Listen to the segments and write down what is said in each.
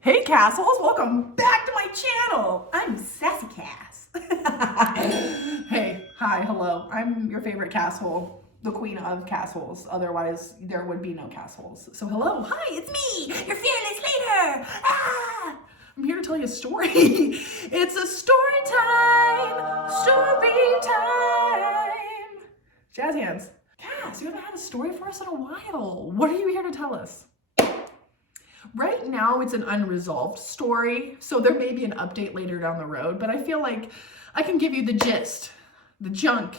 Hey Cassholes, welcome back to my channel. I'm SassyCass. Hey, hi, hello. I'm your favorite Casshole, the queen of Cassholes. Otherwise, there would be no Cassholes. So hello, hi, it's me, your fearless leader. Ah! I'm here to tell you a story. It's a story time, Jazz hands. Cass, you haven't had a story for us in a while. What are you here to tell us? Right now, it's an unresolved story, so there may be an update later down the road, but I feel like I can give you the gist, the junk,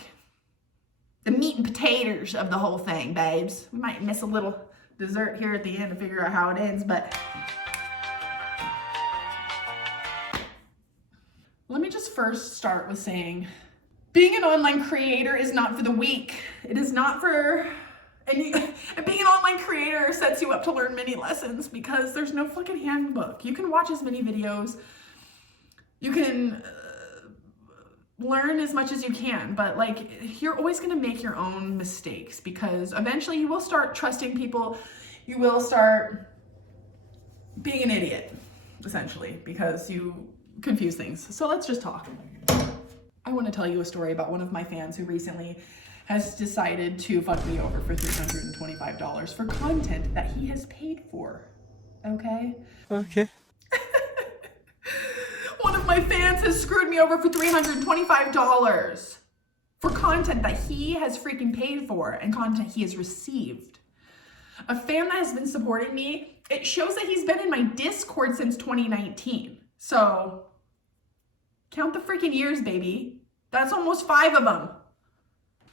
the meat and potatoes of the whole thing, babes. We might miss a little dessert here at the end to figure out how it ends, but let me just first start with saying, being an online creator is not for the weak. It is not for... And being an online creator sets you up to learn many lessons because there's no fucking handbook. You can watch as many videos. You can learn as much as you can, but like you're always going to make your own mistakes because eventually you will start trusting people. You will start being an idiot, essentially, because you confuse things. So let's just talk. I want to tell you a story about one of my fans who recently has decided to fuck me over for $325 for content that he has paid for. Okay? Okay. One of my fans has screwed me over for $325 for content that he has freaking paid for and content he has received. A fan that has been supporting me, it shows that he's been in my Discord since 2019. So, count the freaking years, baby. That's almost 5 of them.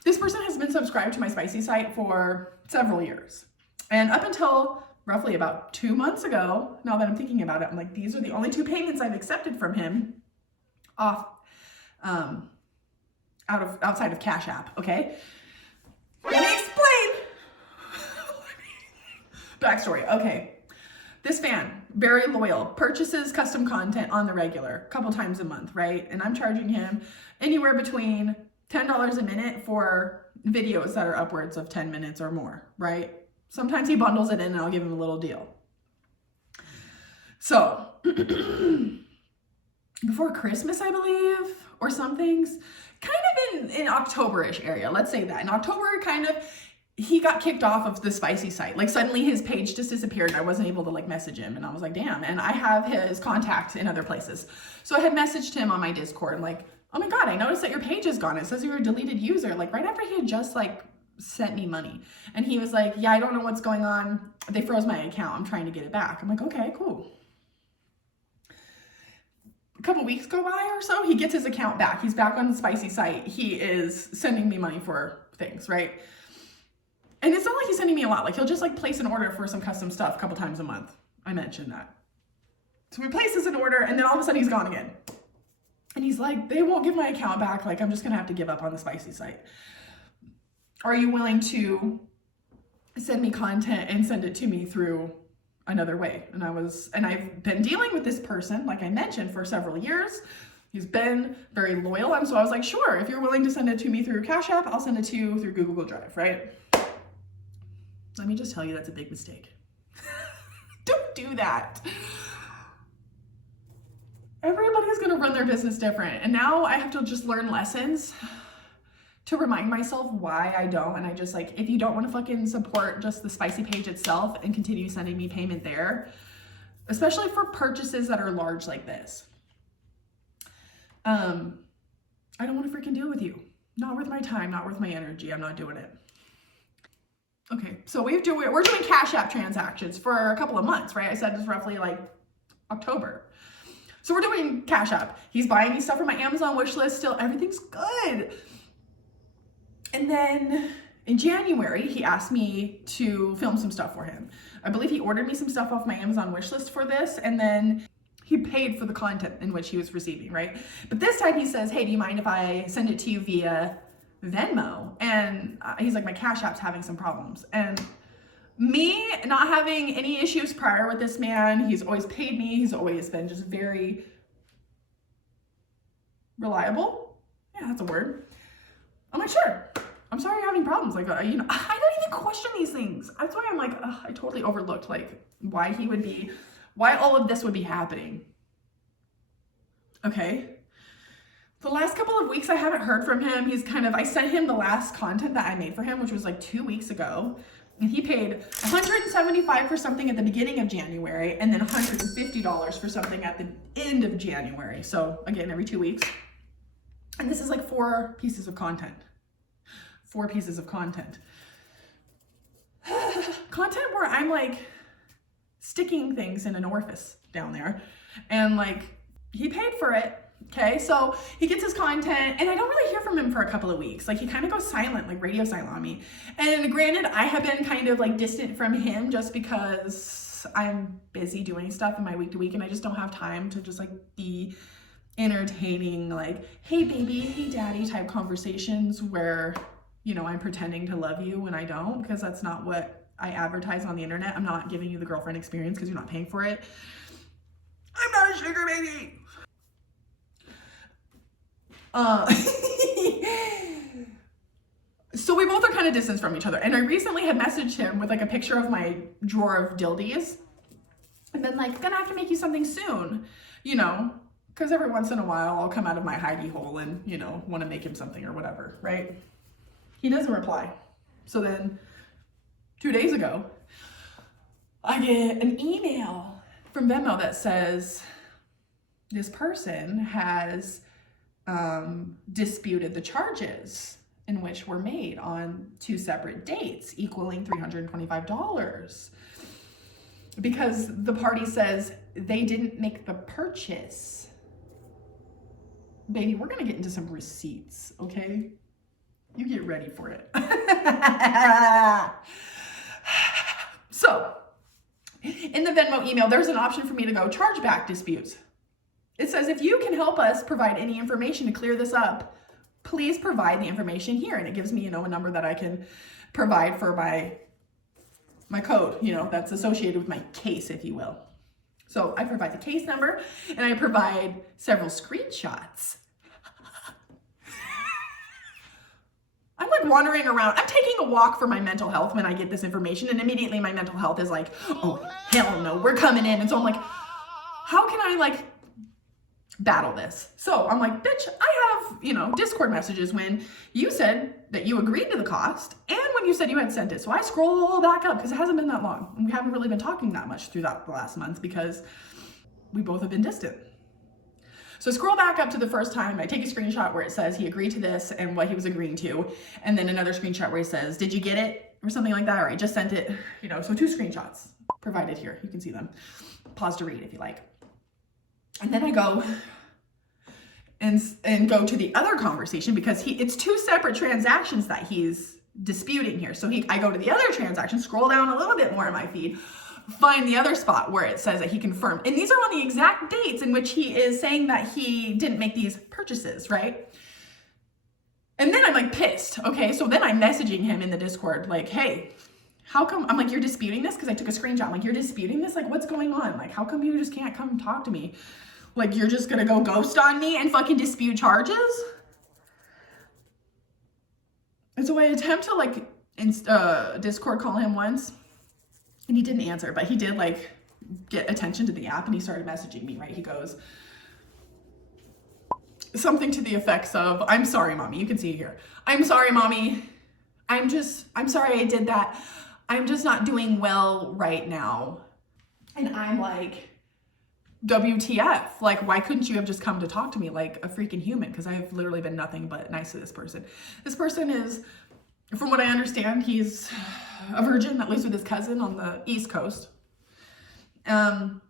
This person has been subscribed to my spicy site for several years. And up until roughly about 2 months ago, now that I'm thinking about it, I'm like, these are the only 2 payments I've accepted from him off, outside of Cash App, okay? Let me explain. Backstory, okay. This fan, very loyal, purchases custom content on the regular, a couple times a month, right? And I'm charging him anywhere between $10 a minute for videos that are upwards of 10 minutes or more, right? Sometimes he bundles it in and I'll give him a little deal. So, before Christmas, I believe, or something's kind of in October-ish area. Let's say that. In October, he got kicked off of the spicy site. Like suddenly his page just disappeared and I wasn't able to like message him. And I was like, damn. And I have his contact in other places. So I had messaged him on my Discord and like, oh my God, I noticed that your page is gone. It says you're a deleted user. Like right after he had just like sent me money. And he was like, yeah, I don't know what's going on. They froze my account. I'm trying to get it back. I'm like, okay, cool. A couple weeks go by or so, he gets his account back. He's back on the spicy site. He is sending me money for things, right? And it's not like he's sending me a lot. Like he'll just like place an order for some custom stuff a couple times a month. I mentioned that. So he places an order and then all of a sudden he's gone again. And he's like, they won't give my account back. Like, I'm just going to have to give up on the spicy site. Are you willing to send me content and send it to me through another way? And I've been dealing with this person, like I mentioned, for several years. He's been very loyal. And so I was like, sure, if you're willing to send it to me through Cash App, I'll send it to you through Google Drive, right? Let me just tell you, that's a big mistake. Don't do that. Everybody's gonna run their business different. And now I have to just learn lessons to remind myself why I don't. And I just like, if you don't wanna fucking support just the spicy page itself and continue sending me payment there, especially for purchases that are large like this, I don't wanna freaking deal with you. Not worth my time, not worth my energy. I'm not doing it. Okay, so we're doing Cash App transactions for a couple of months, right? I said it's roughly like October. So we're doing Cash App. He's buying me stuff from my Amazon wish list still. Everything's good. And then in January, he asked me to film some stuff for him. I believe he ordered me some stuff off my Amazon wish list for this. And then he paid for the content in which he was receiving, right? But this time he says, hey, do you mind if I send it to you via Venmo? And he's like, my Cash App's having some problems. And me not having any issues prior with this man, he's always paid me. He's always been just very reliable. Yeah, that's a word. I'm like, sure, I'm sorry you're having problems. Like, you know, I don't even question these things. That's why I'm like, I totally overlooked like why all of this would be happening. Okay. The last couple of weeks I haven't heard from him. I sent him the last content that I made for him, which was like 2 weeks ago. And he paid $175 for something at the beginning of January and then $150 for something at the end of January. So again, every 2 weeks. And this is like 4 pieces of content. 4 pieces of content. Content where I'm like sticking things in an orifice down there. And like, he paid for it. Okay, so he gets his content and I don't really hear from him for a couple of weeks. Like he kind of goes silent, like radio silent on me. And granted, I have been kind of like distant from him just because I'm busy doing stuff in my week to week and I just don't have time to just like be entertaining like, hey baby, hey daddy type conversations where, you know, I'm pretending to love you when I don't, because that's not what I advertise on the internet. I'm not giving you the girlfriend experience because you're not paying for it. I'm not a sugar baby. So we both are kind of distanced from each other. And I recently had messaged him with like a picture of my drawer of dildies. And then like, gonna have to make you something soon, you know, because every once in a while I'll come out of my hidey hole and, you know, want to make him something or whatever, right? He doesn't reply. So then 2 days ago, I get an email from Venmo that says this person has disputed the charges in which were made on 2 separate dates, equaling $325. Because the party says they didn't make the purchase. Baby, we're gonna get into some receipts, okay? You get ready for it. So, in the Venmo email, there's an option for me to go chargeback disputes. It says, if you can help us provide any information to clear this up, please provide the information here. And it gives me, you know, a number that I can provide for my code, you know, that's associated with my case, if you will. So I provide the case number and I provide several screenshots. I'm like wandering around. I'm taking a walk for my mental health when I get this information, and immediately my mental health is like, oh, hell no, we're coming in. And so I'm like, how can I like battle this? So I'm like, bitch, I have, you know, Discord messages when you said that you agreed to the cost and when you said you had sent it. So I scroll back up because it hasn't been that long. And we haven't really been talking that much through the last month because we both have been distant. So scroll back up to the first time. I take a screenshot where it says he agreed to this and what he was agreeing to. And then another screenshot where he says, did you get it? Or something like that. Or I just sent it, you know, so 2 screenshots provided here. You can see them. Pause to read if you like. And then I go and go to the other conversation because it's 2 separate transactions that he's disputing here. So I go to the other transaction, scroll down a little bit more in my feed, find the other spot where it says that he confirmed. And these are on the exact dates in which he is saying that he didn't make these purchases, right? And then I'm like pissed. Okay, so then I'm messaging him in the Discord like, hey, how come, I'm like, you're disputing this? Because I took a screenshot. I'm like, you're disputing this? Like, what's going on? Like, how come you just can't come talk to me? Like, you're just gonna go ghost on me and fucking dispute charges? And so I attempt to like Discord call him once and he didn't answer, but he did like get attention to the app and he started messaging me, right? He goes something to the effects of, I'm sorry, mommy. You can see it here. I'm sorry, mommy. I'm sorry I did that. I'm just not doing well right now. And I'm like, WTF? Like, why couldn't you have just come to talk to me like a freaking human? Because I've literally been nothing but nice to this person. This person is, from what I understand, he's a virgin that lives with his cousin on the East Coast. And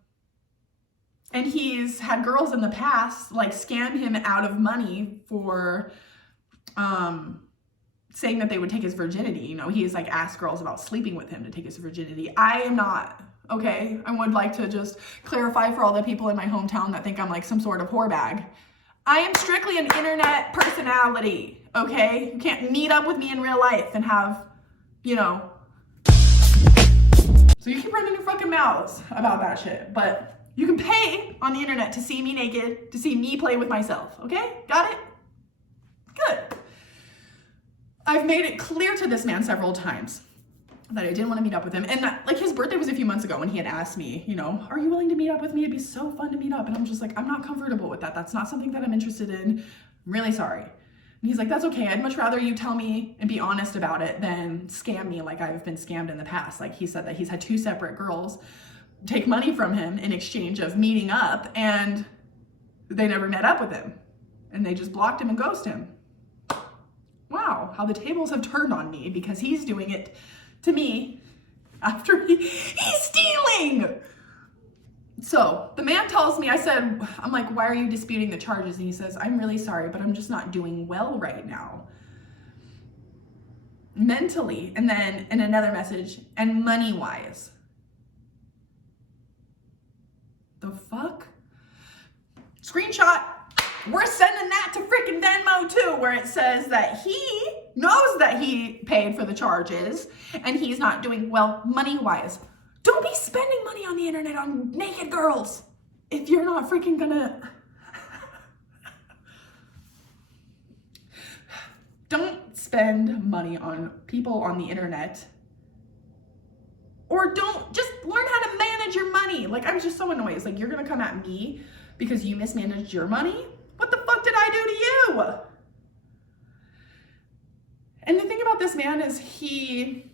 he's had girls in the past like scam him out of money for saying that they would take his virginity. You know, he's like asked girls about sleeping with him to take his virginity. I am not. Okay, I would like to just clarify for all the people in my hometown that think I'm like some sort of whore bag. I am strictly an internet personality, okay? You can't meet up with me in real life and have, you know. So you keep running your fucking mouths about that shit, but you can pay on the internet to see me naked, to see me play with myself, okay? Got it? Good. I've made it clear to this man several times that I didn't want to meet up with him. And like his birthday was a few months ago when he had asked me, you know, are you willing to meet up with me? It'd be so fun to meet up. And I'm just like, I'm not comfortable with that. That's not something that I'm interested in. I'm really sorry. And he's like, that's okay. I'd much rather you tell me and be honest about it than scam me like I've been scammed in the past. Like he said that he's had 2 separate girls take money from him in exchange of meeting up, and they never met up with him. And they just blocked him and ghosted him. Wow, how the tables have turned on me because he's doing it to me after he's stealing. So the man tells me, I'm like, why are you disputing the charges? And he says, I'm really sorry, but I'm just not doing well right now. Mentally, and then in another message, and money-wise. The fuck? Screenshot. We're sending that to freaking Venmo too, where it says that he knows that he paid for the charges and he's not doing well money-wise. Don't be spending money on the internet on naked girls if you're not freaking gonna. Don't spend money on people on the internet. Or just learn how to manage your money. Like, I'm just so annoyed. It's like, you're gonna come at me because you mismanaged your money? What the fuck did I do to you? And the thing about this man is he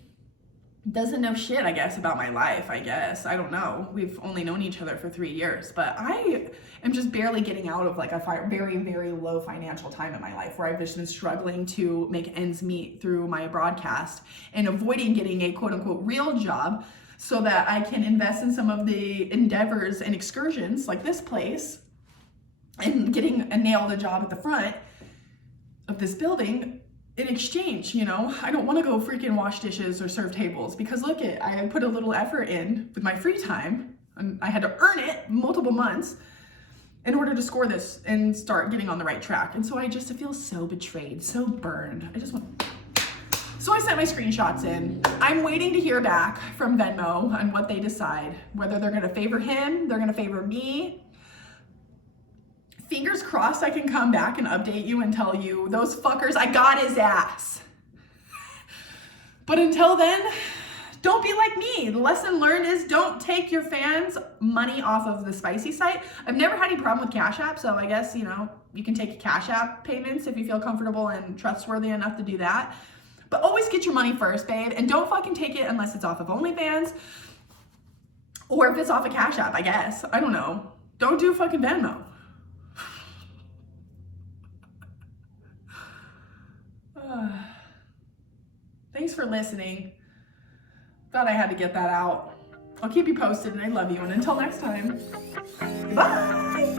doesn't know shit, I guess, about my life, I guess. I don't know. We've only known each other for 3 years, but I am just barely getting out of like a very, very low financial time in my life where I've just been struggling to make ends meet through my broadcast and avoiding getting a quote unquote real job so that I can invest in some of the endeavors and excursions like this place and getting a nail the job at the front of this building in exchange, you know. I don't want to go freaking wash dishes or serve tables because look I put a little effort in with my free time and I had to earn it multiple months in order to score this and start getting on the right track. And so I just feel so betrayed, so burned. So I sent my screenshots in. I'm waiting to hear back from Venmo on what they decide, whether they're gonna favor him, they're gonna favor me. Fingers crossed I can come back and update you and tell you, those fuckers, I got his ass. But until then, don't be like me. The lesson learned is don't take your fans' money off of the Spicy site. I've never had any problem with Cash App, so I guess, you know, you can take Cash App payments if you feel comfortable and trustworthy enough to do that. But always get your money first, babe, and don't fucking take it unless it's off of OnlyFans or if it's off of Cash App, I guess. I don't know. Don't do fucking Venmo. Thanks for listening. Thought I had to get that out. I'll keep you posted and I love you. And until next time, bye.